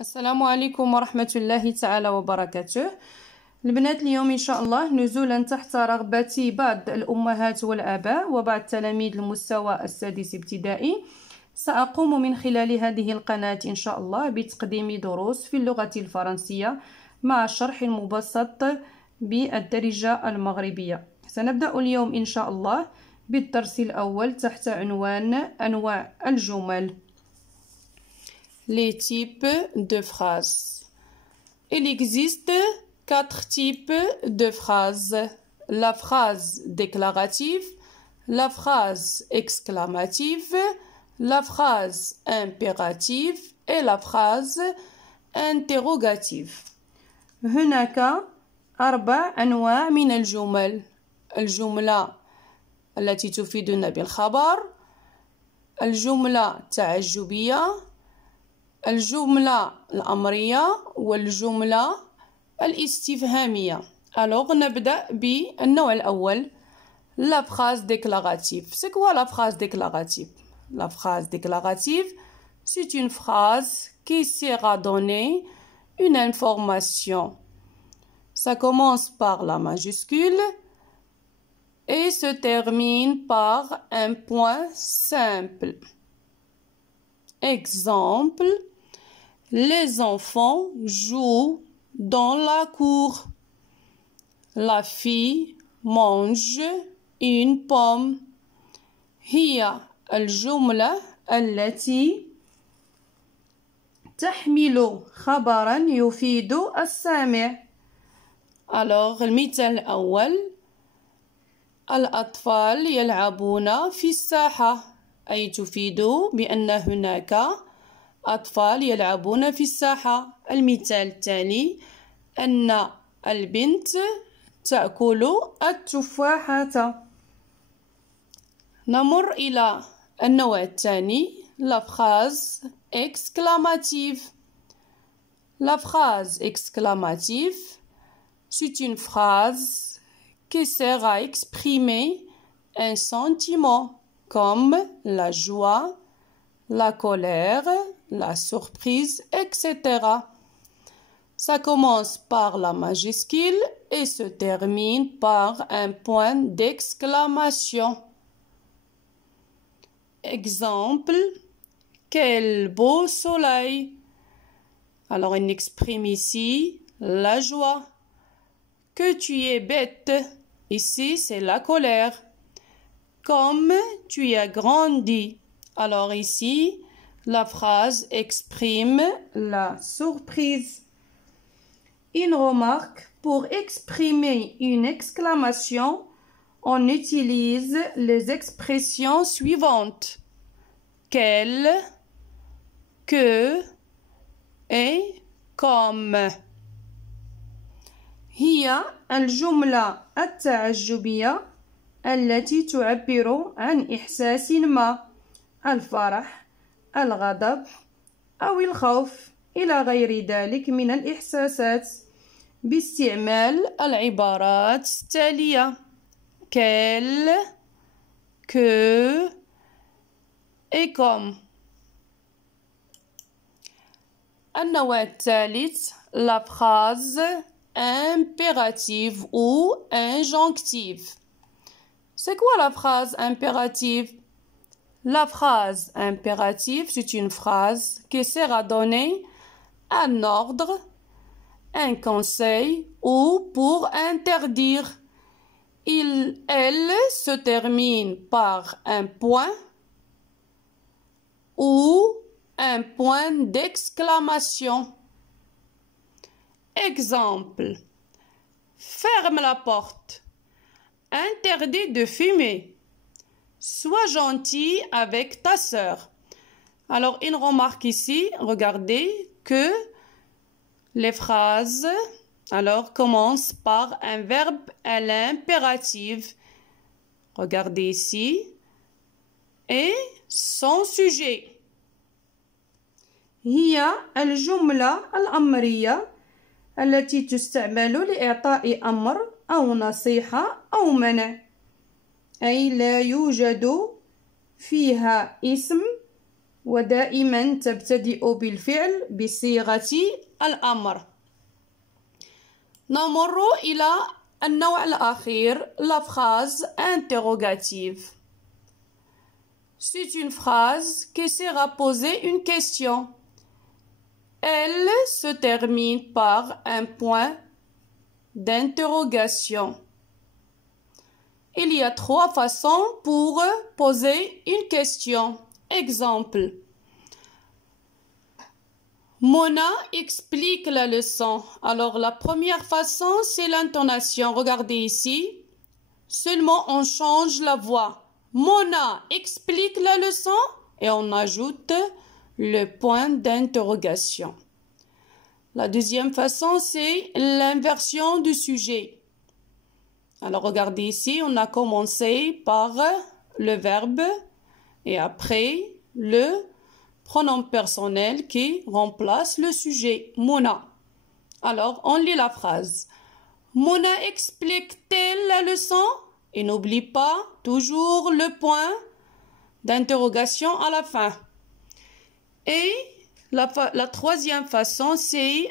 السلام عليكم ورحمة الله تعالى وبركاته. البنات، اليوم إن شاء الله نزولا تحت رغبة بعض الأمهات والآباء وبعض تلاميذ المستوى السادس ابتدائي، سأقوم من خلال هذه القناة إن شاء الله بتقديم دروس في اللغة الفرنسية مع شرح مبسط بالدارجة المغربية. سنبدأ اليوم إن شاء الله بالدرس الأول تحت عنوان أنواع الجمل. Les types de phrases. Il existe 4 types de phrases. La phrase déclarative, la phrase exclamative, la phrase impérative et la phrase interrogative. هناك 4 أنواع من الجمل. الجملة التي تفيدنا بالخبر، الجملة التعجبية، الجملة الأمرية والجملة الاستفهامية. Alors نبدأ بالنوع الأول. La phrase déclarative. C'est quoi la phrase déclarative? La phrase déclarative, c'est une phrase qui sert à donner une information. Ça commence par la majuscule et se termine par un point simple. Exemple, les enfants jouent dans la cour. La fille mange une pomme. هي الجملة التي تحمل خبرا يفيد السامع. Alors المثال الأول، الأطفال يلعبون في الساحة، أي تفيد بأن هناك أطفال يلعبون في الساحة. المثال الثاني، أن البنت تأكل التفاحة. نمر إلى النوع الثاني، la phrase exclamative. La phrase exclamative, c'est une phrase qui sert à exprimer un sentiment comme la joie, la colère, la surprise, etc. Ça commence par la majuscule et se termine par un point d'exclamation. Exemple, quel beau soleil. Alors on exprime ici la joie. Que tu es bête. Ici c'est la colère. Comme tu as grandi. Alors ici, la phrase exprime la surprise. Une remarque, pour exprimer une exclamation, on utilise les expressions suivantes. Quel, que et comme. هي الجملة التعجبية التي تعبر عن إحساس ما، الفرح، الغضب أو الخوف إلى غير ذلك من الإحساسات، باستعمال العبارات التالية: quel, que et comme. النوع الثالث، la phrase impérative ou injonctive. C'est quoi la phrase impérative? La phrase impérative, c'est une phrase qui sert à donner un ordre, un conseil ou pour interdire. Elle se termine par un point ou un point d'exclamation. Exemple, ferme la porte. Interdit de fumer. Sois gentil avec ta sœur. Alors, une remarque ici, regardez que les phrases commencent par un verbe à l'impératif. Regardez ici. Et son sujet. هي الجملة الأمرية التي تستعمل لإعطاء أمر أو نصيحة أو منع، أي لا يوجد فيها اسم ودائما تبتدئ بالفعل بصيغة الأمر. نمر إلى النوع الأخير la phrase interrogative. C'est une phrase qui sert à poser une question. Elle se termine par un point d'interrogation. Il y a 3 façons pour poser une question. Exemple. Mona explique la leçon. Alors la première façon, c'est l'intonation. Regardez ici. Seulement on change la voix. Mona explique la leçon et on ajoute le point d'interrogation. La deuxième façon, c'est l'inversion du sujet. Alors regardez ici, on a commencé par le verbe et après le pronom personnel qui remplace le sujet, Mona. Alors on lit la phrase. Mona explique-t-elle la leçon? Et n'oublie pas toujours le point d'interrogation à la fin. Et la troisième façon, c'est,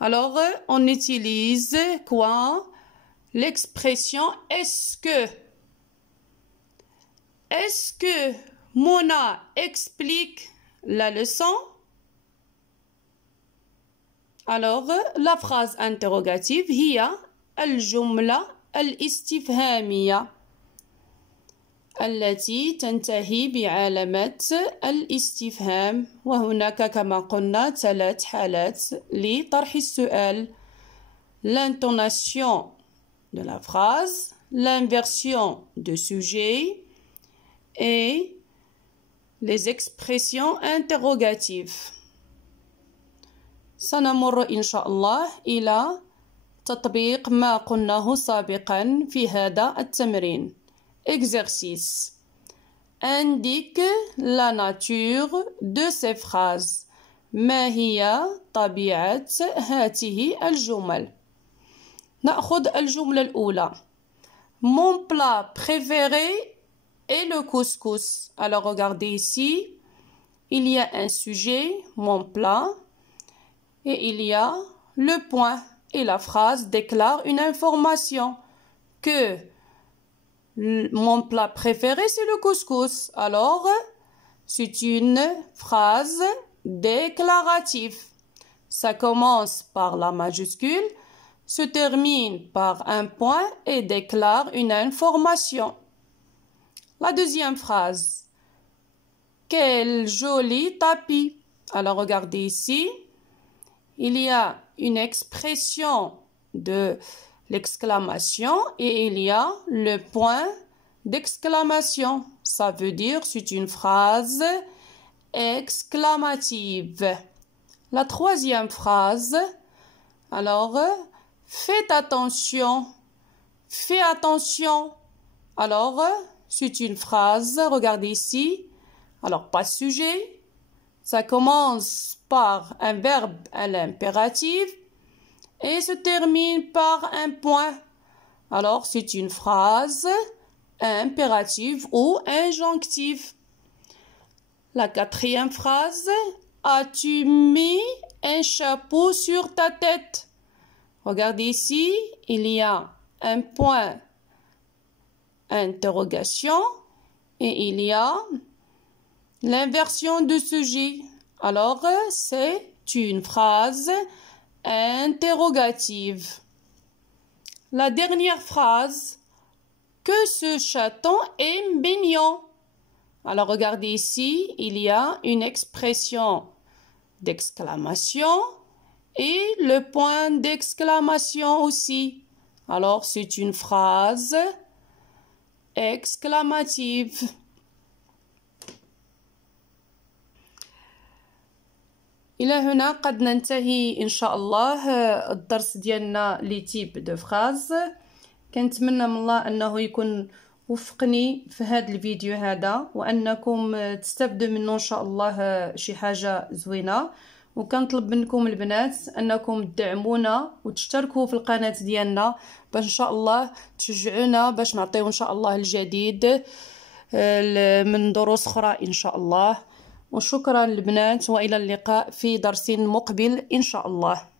alors on utilise quoi? L'expression est-ce que. Est-ce que Mona explique la leçon? Alors la phrase interrogative هي الجملة الاستفهامية التي تنتهي بعلامة الاستفهام وهناك كما قلنا 3 حالات لطرح السؤال l'intonation de la phrase, l'inversion de sujet et les expressions interrogatives. سنمر إن شاء الله إلى تطبيق ما قلناه سابقا في هذا التمرين. Exercice. Indique la nature de ces phrases. ما هي طبيعة هذه الجمل؟ نأخذ الجملة الأولى. Mon plat préféré est le couscous. Alors regardez ici, il y a un sujet, mon plat, et il y a le point. Et la phrase déclare une information que mon plat préféré c'est le couscous. Alors, c'est une phrase déclarative. Ça commence par la majuscule, se termine par un point et déclare une information. La deuxième phrase. Quel joli tapis. Alors regardez ici, il y a une expression de l'exclamation et il y a le point d'exclamation. Ça veut dire c'est une phrase exclamative. La troisième phrase, alors faites attention, fais attention. Alors c'est une phrase, regardez ici, alors pas de sujet, ça commence par un verbe à l'impératif et se termine par un point. Alors c'est une phrase impérative ou injonctive. La quatrième phrase, as-tu mis un chapeau sur ta tête? Regardez ici, il y a un point interrogation et il y a l'inversion de sujet. Alors c'est une phrase interrogative. La dernière phrase, que ce chaton est mignon. Alors regardez ici, il y a une expression d'exclamation et le point d'exclamation aussi. Alors c'est une phrase exclamative. إلى هنا قد ننتهي إن شاء الله الدرس ديالنا لي تيب دو فراز. كنتمنى من الله أنه يكون وفقني في هذا الفيديو هذا وأنكم تستفدوا منه إن شاء الله شي حاجة زوينة. وكنطلب منكم البنات أنكم تدعمونا وتشتركوا في القناة ديالنا باش إن شاء الله تشجعونا باش نعطيو إن شاء الله الجديد من دروس أخرى إن شاء الله. وشكرا البنات، وإلى اللقاء في درس مقبل إن شاء الله.